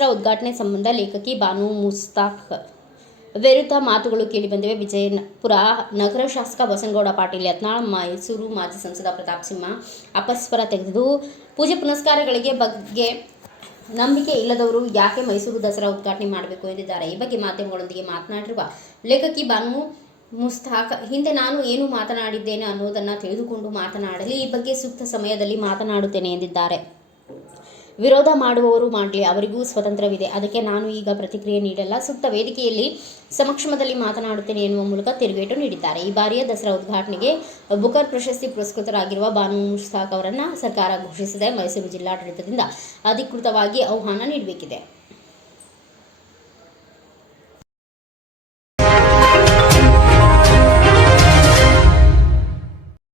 ದಸರಾ ಉದ್ಘಾಟನೆ ಸಂಬಂಧ ಲೇಖಕಿ ಬಾನು ಮುಸ್ತಾಕ್ ವಿರುದ್ಧ ಮಾತುಗಳು ಕೇಳಿಬಂದಿವೆ. ವಿಜಯಪುರ ನಗರ ಶಾಸಕ ಬಸನಗೌಡ ಪಾಟೀಲ್ ಯತ್ನಾಳ್, ಮೈಸೂರು ಮಾಜಿ ಸಂಸದ ಪ್ರತಾಪ್ ಸಿಂಹ ಅಪಸ್ವರ ತೆಗೆದು ಪೂಜೆ ಪುನಸ್ಕಾರಗಳಿಗೆ ಬಗ್ಗೆ ನಂಬಿಕೆ ಇಲ್ಲದವರು ಯಾಕೆ ಮೈಸೂರು ದಸರಾ ಉದ್ಘಾಟನೆ ಮಾಡಬೇಕು ಎಂದಿದ್ದಾರೆ. ಈ ಬಗ್ಗೆ ಮಾಧ್ಯಮಗಳೊಂದಿಗೆ ಮಾತನಾಡಿರುವ ಲೇಖಕಿ ಬಾನು ಮುಸ್ತಾಕ್, ಹಿಂದೆ ನಾನು ಏನು ಮಾತನಾಡಿದ್ದೇನೆ ಅನ್ನೋದನ್ನು ತಿಳಿದುಕೊಂಡು ಮಾತನಾಡಲಿ, ಈ ಬಗ್ಗೆ ಸೂಕ್ತ ಸಮಯದಲ್ಲಿ ಮಾತನಾಡುತ್ತೇನೆ ಎಂದಿದ್ದಾರೆ. ವಿರೋಧ ಮಾಡುವವರು ಮಾಡಲಿ, ಅವರಿಗೂ ಸ್ವಾತಂತ್ರ್ಯವಿದೆ. ಅದಕ್ಕೆ ನಾನು ಈಗ ಪ್ರತಿಕ್ರಿಯೆ ನೀಡಲ್ಲ, ಸೂಕ್ತ ವೇದಿಕೆಯಲ್ಲಿ ಸಮಕ್ಷಮದಲ್ಲಿ ಮಾತನಾಡುತ್ತೇನೆ ಎನ್ನುವ ಮೂಲಕ ತಿರುಗೇಟು ನೀಡಿದ್ದಾರೆ. ಈ ಬಾರಿಯ ದಸರಾ ಉದ್ಘಾಟನೆಗೆ ಬುಕರ್ ಪ್ರಶಸ್ತಿ ಪುರಸ್ಕೃತರಾಗಿರುವ ಬಾನು ಮುಸ್ತಾಕ್ ಅವರನ್ನು ಸರ್ಕಾರ ಘೋಷಿಸಿದೆ. ಮೈಸೂರು ಜಿಲ್ಲಾಡಳಿತದಿಂದ ಅಧಿಕೃತವಾಗಿ ಆಹ್ವಾನ ನೀಡಬೇಕಿದೆ.